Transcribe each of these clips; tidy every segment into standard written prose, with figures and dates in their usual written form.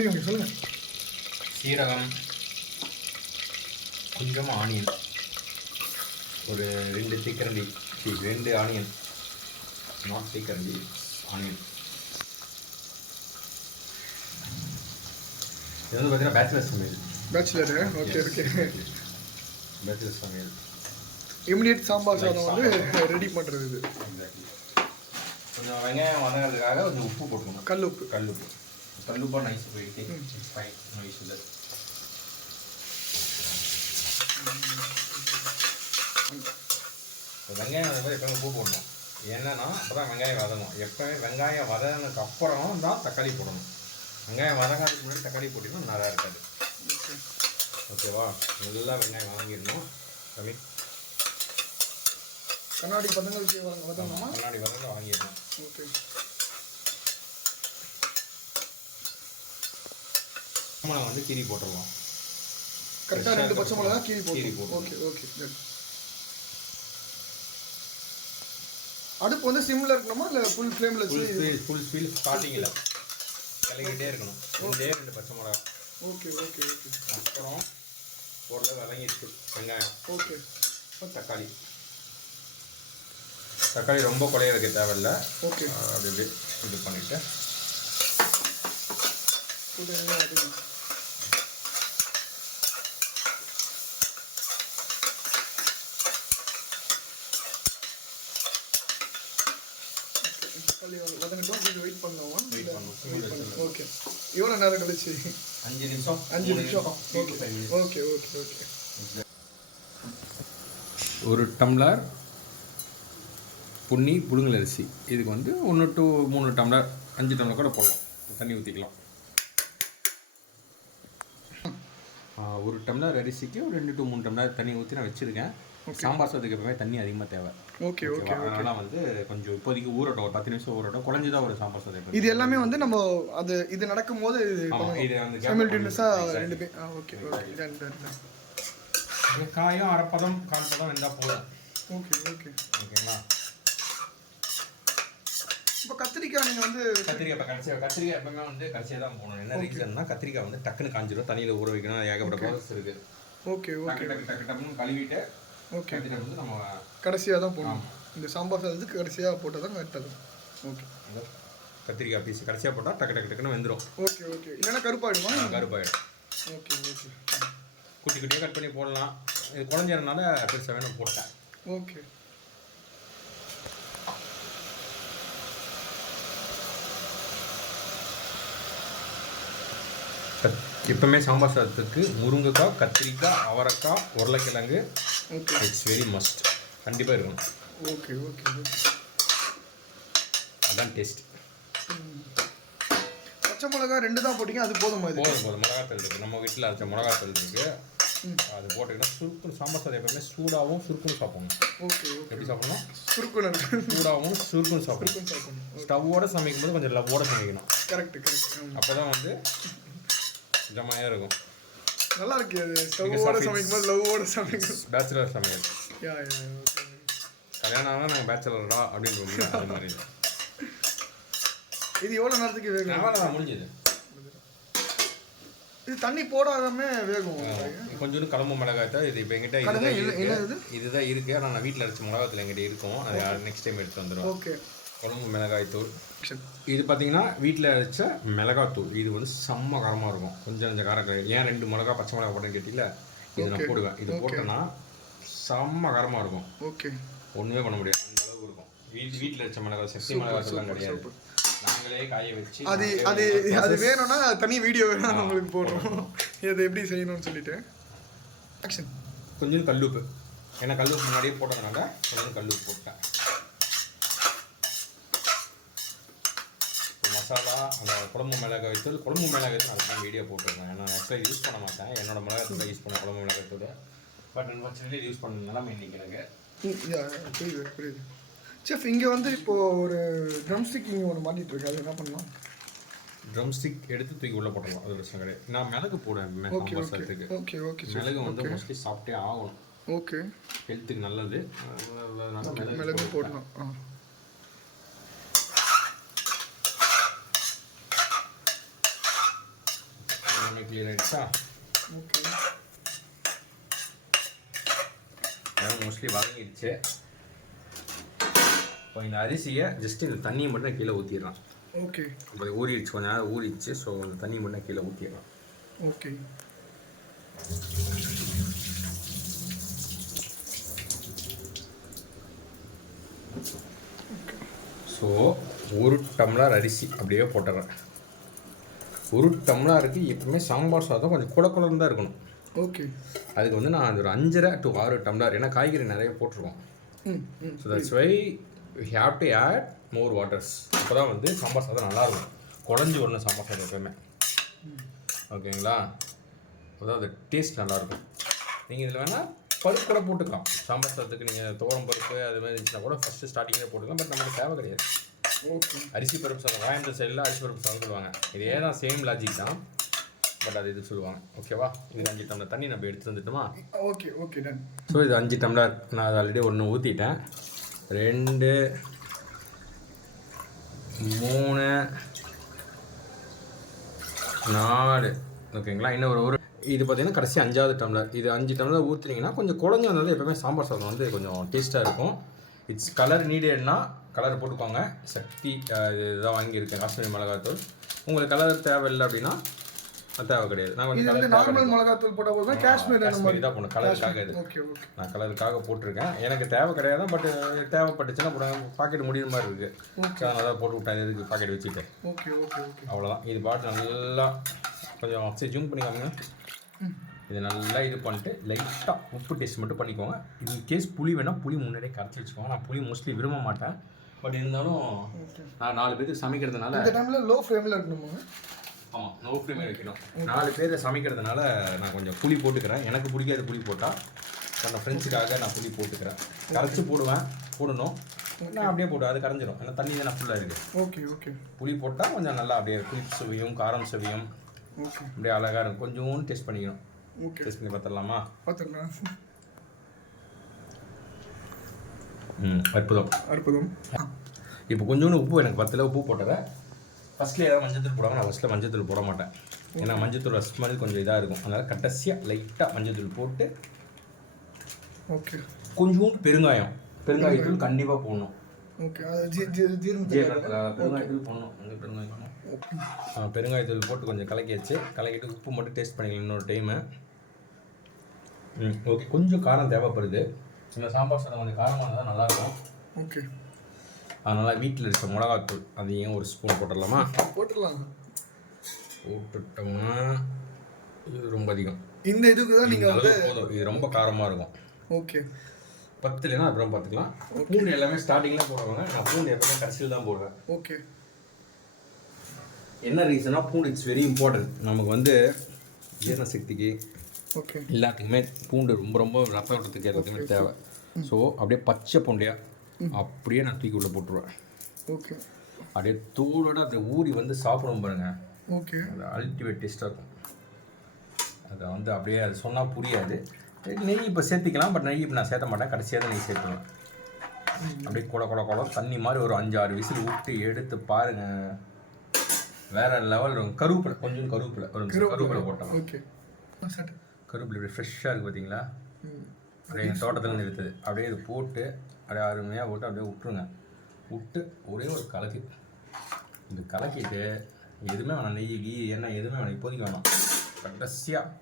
தெரியும் சொல்லுங்கள். சீரகம், கொஞ்சமாக ஆனியன், ஒரு 2 தேக்கரண்டி, 2 ஆனியன், நாட் தேக்கரண்டி, ஆனியன். இது வந்து பார்த்தீங்கன்னா பேச்சுலர் சமையல். Bachelor, okay okay. பேச்சுலர் சமையல். இமிடியேட் சாம்பார் சாதம் வந்து ரெடி பண்ணுறது இது. எக்ஸாக்ட்லி. கொஞ்சம் வெங்காயம் வதங்கிறதுக்காக கொஞ்சம் உப்பு போட்டுக்கணும். கல்லுப்பாக நைஸ் போயிட்டு it's fine, no issue that. வெங்காயம் அது மாதிரி எப்போயுமே உப்பு போடணும். என்னன்னா அப்போ தான் வெங்காயம் வதங்கும். எப்போயுமே வெங்காயம் வதங்கினதுக்கு அப்புறம் தான் தக்காளி போடணும். வெங்காயம் வதங்காதுக்கு முன்னாடி தக்காளி போட்டிங்கன்னா நல்லா இருக்காது. ஓகேவா? நல்லா வெங்காயம் வாங்கிடணும். கம்மி கண்ணாடி பதங்களுக்கு வதங்கணுமா? கண்ணாடி வதங்க வாங்கிடணும். ஓகே. மிளகா வந்து கீரி போட்டுடலாம். கரெக்டாக 2 பச்சை மிளகா கீரி போட்டு. Okay okay. அடுப்பு வந்து சிம்மில் இருக்கணுமா இல்லை ஃபுல் ஃப்ளேமில் வச்சு? ஃபுல் ஸ்பீட் ஸ்டார்டிங்கில் கிளங்கிட்டே இருக்கணும். 2 பச்சை மிளகா. Okay okay okay. அப்புறம் போடல வதங்கிடுச்சு வெங்காயம். ஓகே. தக்காளி ரொம்ப குழைய வைக்க தேவையில்லை. ஓகே. அப்படி இது பண்ணிவிட்டு வதங்கட்டும், கொஞ்சம் வெயிட் பண்ணுவோம். ஓகே. எவ்வளோ நேரம் கழிச்சு? 5 நிமிஷம். Okay okay okay. 1 tumbler Ponni புழுங்கல் அரிசி. இதுக்கு வந்து 1 to 3 டம்ளர், 5 டம்ளர் கூட போடலாம். தண்ணி ஊற்றிக்கலாம். 1 டம்ளர் அரிசிக்கு ஒரு 2 to 3 டம்ளர் தண்ணி ஊற்றி நான் வச்சுருக்கேன். சாம்பார் சாதத்துக்கு எப்பவுமே தண்ணி அதிகமாக தேவை. Okay okay. அதனால் வந்து கொஞ்சம் இப்போதைக்கு ஊறட்டும், ஒரு 10 நிமிஷம் ஊறட்டும். குழஞ்சிதான் ஒரு சாம்பார் சாதம். இது எல்லாமே வந்து நம்ம அது இது நடக்கும்போது இது வந்து சைமல்டேனியஸாக 2 பேர். Okay okay. காயம் 1/2 பதம் 1/4 பதம் இருந்தால் போதும். Okay okay. ஓகேங்களா? இப்போ கத்திரிக்காய் நீங்கள் வந்து கத்திரிக்காய் எப்பவுமே வந்து கடைசியாக தான் போகணும். என்ன ரீசன்னா கத்திரிக்காய் வந்து டக்குன்னு காஞ்சிடும். தண்ணியில் ஊற வைக்கணும். ஏகப்பட்ட ப்ராசஸ் இருக்குது. Okay okay. டக்குன்னு கழுவிட்டு ஓகே வந்து நம்ம கடைசியாக தான் போடணும். இந்த சாம்பார் சாதத்துக்கு கடைசியாக போட்டால் தான் கரெக்டாக இருக்கும். ஓகே. கத்திரிக்காய் பீஸ் கடைசியாக போட்டால் டக்குன்னு வெந்துடும். Okay okay. இல்லைன்னா கருப்பாயிடுமா? கருப்பாயிடும். Okay okay. குட்டி குட்டியாக கட் பண்ணி போடலாம். இது குழஞ்சதுனால பெருசாக வேணும் போட்டேன். ஓகே. எப்பவுமே சாம்பார் சாதத்துக்கு முருங்கைக்காய், கத்திரிக்காய், அவரைக்காய், உருளைக்கிழங்கு இட்ஸ் வெரி மஸ்ட். கண்டிப்பாக இருக்கணும். Okay okay okay. அதான் டேஸ்ட். பச்சை மிளகா 2 தான் போட்டிங்க, அது போதுமா? போதும். மிளகாத்தூள் இருக்குது. நம்ம வீட்டில் அரைச்ச மிளகாத்தூள் இருக்குது. அது போட்டுக்கிட்டா சுருக்குன்னு சாம்பார் சாதம் எப்பவுமே சூடாகவும் சுருக்குன்னு சாப்பிடணும். Okay okay. எப்படி சாப்பிடணும்? சூடாகவும் சுருக்குன்னு சாப்பிடணும். ஸ்டவ்வோட சமைக்கும் போது கொஞ்சம் லவ்வோட சமைக்கணும். கரெக்ட். அப்போ தான் வந்து ஜமாயாக இருக்கும். நல்லா இருக்கு. அது ஸ்டவ்வோட சமைக்கும் போது லவ்வோட சமைக்கணும். பேச்சுலர் சமையல். ஓகே. கல்யாணம் ஆனால் நாங்கள் பேச்சுலரா அப்படின்னு அது மாதிரி. இது எவ்வளோ நேரத்துக்கு வேகும்? அவ்வளோதான், முடிஞ்சது. இது தண்ணி போடாதமே வேகும். கொஞ்சோண்டு குழம்பு மிளகாய் தான். இது இப்போ எங்கிட்ட இதுதான் இருக்குது. ஆனால் நான் வீட்டில் அரைச்ச மிளகாத்தூள் எங்கிட்ட இருக்கும். அது நெக்ஸ்ட் டைம் எடுத்து வந்துடும். ஓகே. குழம்பு மிளகாய் தூள். இது பார்த்தீங்கன்னா வீட்டில் அரைச்ச மிளகாத்தூள். இது வந்து செம்ம காரமாக இருக்கும். கொஞ்சம் காரம். ஏன் 2 மிளகா பச்சை மிளகா போட்டேன்னு கேட்டில, இது நான் போடுவேன். இது போட்டேன்னா செம்ம காரமாக இருக்கும். ஓகே. ஒன்றுமே பண்ண முடியாது, அந்த அளவுக்கு இருக்கும். வீட்டில் அரைச்ச மிளகாய் சக்தி மிளகாத்தூள்லாம் கிடையாது. நாங்களே காய வச்சு அது வேணும்னா தனி வீடியோ வேணும் நம்மளுக்கு போடுறோம். இதை எப்படி செய்யணும்னு சொல்லிட்டு. கொஞ்சம் கல்லுப்பு. ஏன்னா கல்லுப்பு முன்னாடியே போட்டதுனால கொஞ்சம் கல்லுப்பு போட்டேன். மசாலா, அந்த குழம்பு மிளகாய் தூள் அதுதான் வீடியோ போட்டிருக்கேன். நான் ஆக்சுவலாக யூஸ் பண்ண மாட்டேன். என்னோட மிளகாத்தூள் யூஸ் பண்ண குழம்பு மிளகாய் தூள். பட் அன்ஃபார்ச்சுனேட்லி யூஸ் பண்ண நிலைமை இன்னைக்கு எனக்கு. புரியுது. செஃப், இங்கே வந்து இப்போது ஒரு ட்ரம் ஸ்டிக் இங்கே ஒன்று மாட்டிகிட்டு இருக்கு. அது என்ன பண்ணலாம்? ட்ரம் ஸ்டிக் எடுத்து தூக்கி உள்ளே போட்டலாம். அது பிரச்சனை கிடையாது. நான் மிளகு போடுவேன் சாம்பார் சாதத்துக்கு. Okay okay. மிளகு வந்து மோஸ்ட்லி சாப்பிட்டே ஆகணும். ஓகே. ஹெல்த்துக்கு நல்லது. மிளகு போடணும். எல்லாமே கிளியர் ஆகிடுச்சா? ஓகே. அதாவது மோஸ்ட்லி வதங்கிடுச்சு. இப்போ இந்த அரிசியை ஜஸ்ட் இந்த தண்ணியை மட்டும் கீழே ஊற்றிடலாம். ஓகே. இப்போ ஊறிடுச்சு, கொஞ்சம் நேரம் ஊறிடுச்சு. ஸோ அந்த தண்ணியை மட்டும் கீழே ஊற்றிடலாம். ஓகே. ஸோ 1 டம்ளர் அரிசி அப்படியே போட்டுறேன். 1 டம்ளருக்கு எப்பவுமே சாம்பார் சாதம் கொஞ்சம் குழக்குழன்னு தான் இருக்கணும். ஓகே. அதுக்கு வந்து நான் அது ஒரு 5.5 to 6 டம்ளர், ஏன்னா காய்கறி நிறைய போட்டிருக்கோம். So that's why we have to add more waters. அப்போ தான் வந்து சாம்பார் சாதம் நல்லாயிருக்கும். குழஞ்சி வரணும் சாம்பார் சாதம் எப்பவுமே. ஓகேங்களா? அதான் அது டேஸ்ட் நல்லாயிருக்கும். நீங்கள் இதில் வேணால் பருப்பு கூட போட்டுக்கலாம். சாம்பார் சாதத்துக்கு நீங்கள் துவரம் பருப்பு அது மாதிரி இருந்துச்சுன்னா கூட ஃபஸ்ட்டு ஸ்டார்டிங்லேயே போட்டுக்கலாம். பட் நமக்கு தேவை கிடையாது. ஓகே. அரிசி பருப்பு சாதம் கோயம்புத்தூர் சைடில் அரிசி பருப்பு சாதம் சொல்லுவாங்க. இதே தான் சேம் லாஜிக் தான், பட் அது இது சொல்லுவாங்க. ஓகேவா? இது 5 டம்ளர் தண்ணி நம்ம எடுத்து வந்துட்டோமா? ஓகே. Okay done. ஸோ இது 5 டம்ளர் நான் அது ஆல்ரெடி 1 ஊற்றிட்டேன். 2 3 4 ஓகேங்களா? இன்னும் ஒரு இது பார்த்தீங்கன்னா கடைசி 5வது டம்ளர். இது 5 டம்ளர் ஊற்றுனீங்கன்னா கொஞ்சம் குழஞ்சி வந்தாலும் எப்பவுமே சாம்பார் சாதம் வந்து கொஞ்சம் டேஸ்ட்டாக இருக்கும். இட்ஸ் கலர் நீடட்னா கலர் போட்டுக்கோங்க. சக்தி இதுதான் வாங்கியிருக்கேன், காஷ்மீரி மிளகாத்தூள். உங்களுக்கு கலர் தேவையில்லை அப்படின்னா தேவை கிடையாது. நான் இது வந்து நார்மல் மிளகாத்தூள் போட போது காஷ்மீர் தான் போடணும், கலருக்காக. இது ஓகே. ஓகே. நான் கலருக்காக போட்டிருக்கேன். எனக்கு தேவை கிடையாது, பட் தேவைப்பட்டுச்சுன்னா பாக்கெட் முடிகிற மாதிரி இருக்குது. அதனால தான் போட்டு விட்டேன். இதுக்கு பாக்கெட் வச்சுட்டு. ஓகே. ஓகே. ஓகே. அவ்வளோதான். இது பாட்டு நல்லா கொஞ்சம் அப்சை ஜூம் பண்ணிக்காமங்க. இது நல்லா இது பண்ணிட்டு லைட்டாக உப்பு டேஸ்ட் மட்டும் பண்ணிக்கோங்க. இது கேஸ் புளி வேணால் புளி முன்னாடியே கரைச்சி வச்சுக்கோங்க. நான் புளி மோஸ்ட்லி விரும்ப மாட்டேன், பட் இருந்தாலும் நான் 4 பேருக்கு சமைக்கிறதுனால இந்த டைமில் லோ ஃப்ளேமில் இருக்கணுமா? ஆமாம், லோ ஃப்ளேமில் வைக்கணும். 4 பேர் சமைக்கிறதுனால நான் கொஞ்சம் புளி போட்டுக்கிறேன். எனக்கு பிடிக்காது புளி போட்டால், அந்த ஃப்ரெண்ட்ஸுக்காக நான் புளி போட்டுக்கிறேன். கரைச்சி போடணும். நான் அப்படியே போடுவேன், அது கரைஞ்சிடும். ஏன்னா தண்ணி தான் ஃபுல்லாக இருக்குது. ஓகே. ஓகே. புளி போட்டால் கொஞ்சம் நல்லா அப்படியே புளிப்பு சுவையும் காரம் சுவையும் ஓகே அப்படியே அழகாக இருக்கும். கொஞ்சம் டேஸ்ட் பண்ணிக்கணும். ஓகே. டேஸ்ட் பண்ணி பார்த்துடலாமா? பார்த்துடலாம். அற்புதம். இப்போ கொஞ்சோண்டு உப்பு எனக்கு 10 உப்பு போட்டதை ஃபஸ்ட்லேயே ஏதாவது மஞ்சத்தூள் போடாமல் நான் ஃபஸ்ட்டில் மஞ்சத்தூள் போட மாட்டேன். ஏன்னா மஞ்சத்தூள் ஸ்மெல் கொஞ்சம் இதாக இருக்கும். அதனால் கடைசியாக லைட்டாக மஞ்சத்தூள் போட்டு ஓகே. கொஞ்சோண்டு பெருங்காயத்தூள் கண்டிப்பாக போடணும். ஓகே. பெருங்காயத்தூள் போடணும். பெருங்காயத்தூள் போட்டு கொஞ்சம் கலக்கிட்டு உப்பு மட்டும் டேஸ்ட் பண்ணிக்கலாம் இன்னொரு டைமு. ஓகே. கொஞ்சம் காரம் தேவைப்படுது. இந்த சாம்பார் சாதம் கொஞ்சம் காரமாக தான் நல்லாயிருக்கும். ஓகே. அதனால் வீட்டில் இருக்க மிளகாத்தூள் அதையும் 1 ஸ்பூன் போட்டுடலாமா? போட்டுடலாம். போட்டுட்டோம்னா இது ரொம்ப அதிகம். இந்த இதுக்கு தான் நீங்கள் வந்து போதும். இது ரொம்ப காரமாக இருக்கும். ஓகே. 10 இல்லைன்னா அப்புறம் பார்த்துக்கலாம். பூண்டு எல்லாமே ஸ்டார்டிங்கில் போடுவாங்க. நான் பூண்டு எப்பவுமே கடைசியில் தான் போடுவேன். ஓகே. என்ன ரீசனாக பூண்டு இட்ஸ் வெரி இம்பார்ட்டன்ட். நமக்கு வந்து ஜீரண சக்திக்கு ஓகே எல்லாத்துக்குமே பூண்டு ரொம்ப ரத்த ஓட்டத்துக்கு எல்லாத்துக்குமே தேவை. ஸோ அப்படியே பச்சை பூண்டையா அப்படியே நான் தூக்கி உள்ளே போட்டுருவேன். ஓகே. அப்படியே தூளோட அந்த ஊறி வந்து சாப்பிடும் பாருங்க. ஓகே. அது அல்டிமேட் டேஸ்ட்டாக இருக்கும். அதை வந்து அப்படியே அது சொன்னால் புரியாது. நெய் இப்போ சேர்த்திக்கலாம், பட் நெய் இப்போ நான் சேர்த்த மாட்டேன். கடைசியாக தான் நெய் சேர்த்துவேன். அப்படியே குட தண்ணி மாதிரி ஒரு 5-6 விசில் விட்டு எடுத்து பாருங்கள், வேற லெவல் இருக்கும். கருவேப்பிலை கொஞ்சம் கருவேப்பிலை போட்டோம். ஓகே. கருவேப்பிலை இப்படி ஃப்ரெஷ்ஷாக இருக்குது பார்த்தீங்களா? அப்படியே எங்கள் தோட்டத்தில் இருக்குது. அப்படியே இது போட்டு அப்படியே அருமையாக போட்டு அப்படியே விட்டுருங்க. விட்டு ஒரே ஒரு கலக்கி இது கலக்கிட்டு எதுவுமே வேணாம், நெய் எண்ணெய் எதுவுமே வேணாம், இப்போதைக்கு வேணாம். கடைசியாக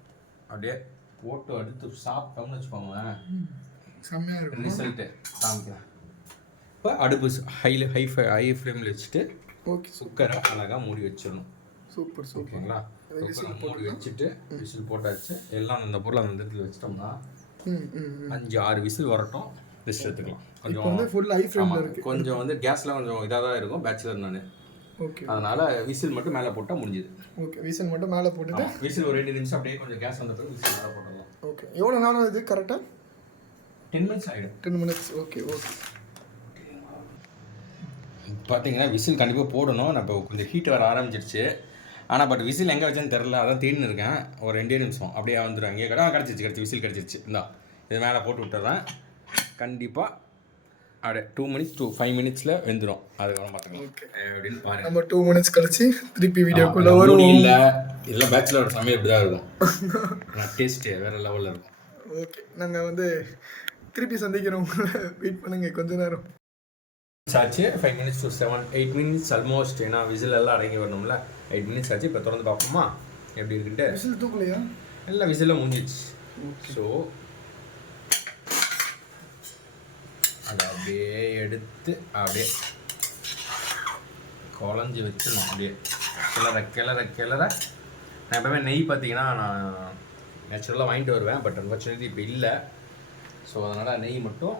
அப்படியே போட்டு அடுத்து சாப்பிட்டோம்னு வச்சுக்கோங்களேன், செம்மையாக இருக்கும். ரிசல்ட்டு காமிக்கிறேன். இப்போ அடுப்பு ஹை ஃப்ளேமில் வச்சுட்டு ஓகே குக்கரை அழகாக மூடி வச்சிடணும். சூப்பர். ஓகேங்களா? குக்கரை மூடி வச்சுட்டு விசில் போட்டாச்சு. எல்லாம் அந்த பொருளை அந்த இடத்துல வச்சிட்டோம்னா 5-6 விசில் வரட்டும், ரெஸ்ட் எடுத்துக்கலாம். கொஞ்சம் வந்து கேஸ்லாம் கொஞ்சம் இதாக தான் இருக்கும் பேச்சுலர் நான். ஓகே. அதனால விசில் மட்டும் மேலே போட்டால் முடிஞ்சுது. ஓகே. விசில் மட்டும் மேலே போட்டுட்டு விசில் ஒரு 2 நிமிஷம் அப்படியே கொஞ்சம் கேஸ் வந்த பிறகு விசில் மேலே போட்டுடலாம். ஓகே. எவ்வளோ நேரம் இது கரெக்டாக? 10 மினிட்ஸ் ஆகிடும். 10 மினிட்ஸ். ஓகே. ஓகே. பார்த்தீங்கன்னா விசில் கண்டிப்பாக போடணும். நான் இப்போ கொஞ்சம் ஹீட் வர ஆரம்பிச்சிருச்சு. ஆனால் பட் விசில் எங்கே வச்சேன்னு தெரில, அதான் தேடின்னு இருக்கேன். ஒரு 2 நிமிஷம் அப்படியே வந்துடும். இங்கே கிடச்சிருச்சு விசில் கிடச்சிருச்சு. இந்தா இது மேலே போட்டு விட்டுறேன். கண்டிப்பாக அப்படியே 2 மினிட்ஸ் to 5 மினிட்ஸில் வெந்துடும். அதுக்கப்புறம் பார்த்துக்கலாம். ஓகே அப்படின்னு பாருங்க. நம்ம 2 மினிட்ஸ் கழிச்சு திருப்பி வீடியோக்குள்ளே மூடி வருவோம். இல்லை இல்லை பேச்சுலரோட சமையல் இப்படி தான் இருக்கும். ஆனால் டேஸ்ட்டு வேறு லெவலில் இருக்கும். ஓகே நாங்கள் வந்து திருப்பி சந்திக்கிறோம். வெயிட் பண்ணுங்க கொஞ்ச நேரம். ஆச்சு 5 மினிட்ஸ் to 7-8 மினிட்ஸ் ஆல்மோஸ்ட். ஏன்னா விசில் எல்லாம் அடங்கி வரணும்ல. 8 மினிட்ஸ் ஆச்சு. இப்போ திறந்து பார்ப்போமா எப்படி இருக்குன்ட்டு. விசில் தூக்கலையா? எல்லாம் விசிலில் முடிஞ்சிச்சு. ஸோ அதை அப்படியே எடுத்து அப்படியே குழஞ்சி வச்சிடணும். அப்படியே கிளற நான் எப்பவுமே நெய் பார்த்தீங்கன்னா நான் நேச்சுரலாக வாங்கிட்டு வருவேன். பட் அன்ஃபார்ச்சுனேட்லி இப்போ இல்லை. ஸோ அதனால் நெய் மட்டும்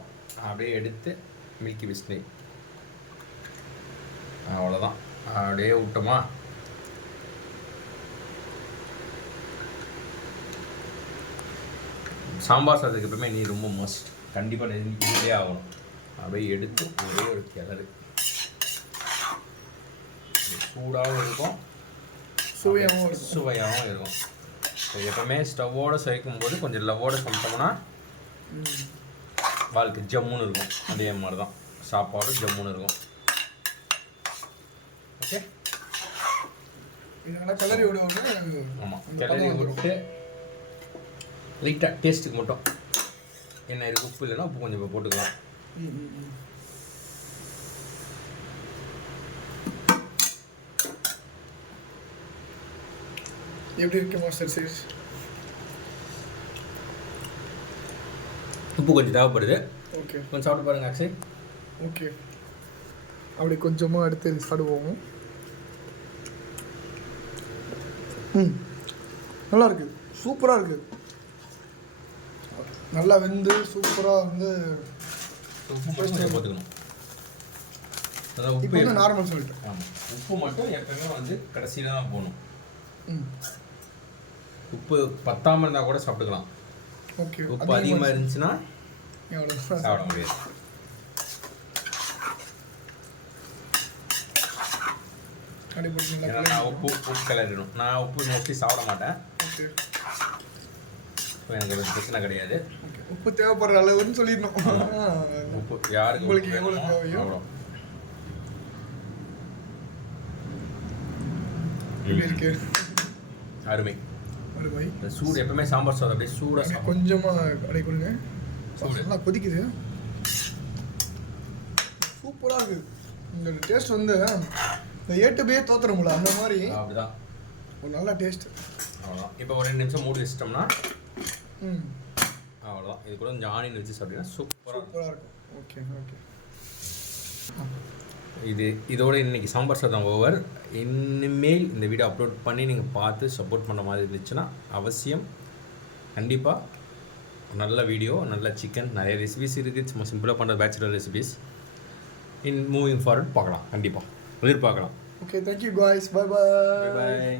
அப்படியே எடுத்து மில்கி விஸ் நெய் அவ்வளோதான். அப்படியே விட்டோமா சாம்பார் சாதத்துக்கு எப்பவுமே நெய் ரொம்ப மஸ்ட். கண்டிப்பாக நெய்யே ஆகணும். அப்படியே எடுத்து ஒரே ஒரு கிளறு. சூடாகவும் இருக்கும் சுவையாகவும் இருக்கும். ஸோ எப்பவுமே ஸ்டவ்வோடு சமைக்கும் போது கொஞ்சம் லவ்வோடு சமைச்சோம்னா வாழ்க்கை ஜம்முன்னு இருக்கும். அதே மாதிரி தான் சாப்பாடு ஜம்முன்னு இருக்கும். ஓகே இதனால் கிளறி விடுவாங்க. ஆமாம் கிளறி விட்டு லைட்டாக டேஸ்ட்டுக்கு மட்டும் என்ன இருக்குது உப்பு இல்லைன்னா உப்பு கொஞ்சம் போட்டுக்கலாம். எப்படி இருக்கு மாஸ்டர் சீஸ்? உப்பு கொஞ்சம் தேவைப்படுது. ஓகே கொஞ்சம் சாப்பிட்டு பாருங்க அக்ஷய். ஓகே அப்படி கொஞ்சமாக எடுத்து சாப்பிடுவோம். நல்லா இருக்கு, சூப்பராக இருக்கு. நல்லா வெந்து சூப்பராக வந்து உப்பு மட்டும் பார்த்துக்கணும். அதான் இப்போ உப்பு வந்து நார்மல் சால்ட். ஆமாம் உப்பு மட்டும் எப்பவுமே வந்து கடைசியில் தான் போகணும். உப்பு பத்தாமல் இருந்தால் கூட சாப்பிட்டுக்கலாம். ஓகே உப்பு அதிகமாக இருந்துச்சுன்னா சாப்பிட முடியாது. ஏன்னா நான் உப்பு கிளறிடும். நான் உப்பு மோஸ்ட்லி சாப்பிட மாட்டேன். ஓகே எனக்கு ஒரு பிரச்சனை கிடையாது. உப்பு தேவைப்படுற அளவுன்னு சொல்லிடணும். உப்பு யாருக்கு உங்களுக்கு எவ்வளோ தேவையோ அவ்வளோ. இருக்கு. அருமை. அருமை. சூடு எப்பவுமே சாம்பார் சாதம் அப்படியே சூடாக கொஞ்சமாக அப்படியே கொடுங்க. சூடு நல்லா கொதிக்குது. சூப்பராக இருக்குது. இந்த டேஸ்ட் வந்து இந்த ஏட்டுபே தோத்துறோம்ல அந்த மாதிரி அப்படிதான் ஒரு நல்ல டேஸ்ட். அவ்வளோதான். இப்போ ஒரு 2 நிமிஷம் மூடி வச்சிட்டோம்னா அவ்வளோதான். இது கூட கொஞ்சம் ஆனியன் வச்சு சாப்பிட்டீங்கன்னா சூப்பராக இருக்கும். ஓகே ஓகே இதோட இன்னைக்கு சாம்பார் சாதம் ஓவர். இனிமேல் இந்த வீடியோ அப்லோட் பண்ணி நீங்கள் பார்த்து சப்போர்ட் பண்ண மாதிரி இருந்துச்சுன்னா அவசியம் கண்டிப்பாக நல்ல வீடியோ, நல்ல சிக்கன், நிறைய ரெசிபிஸ் இருக்குது. சும்மா சிம்பிளாக பண்ணுற பேச்சுலர் ரெசிபிஸ் மூவிங் ஃபார்வர்ட் பார்க்கலாம். கண்டிப்பாக எதிர்பார்க்கலாம். Okay thank you guys. Bye bye. பாய்.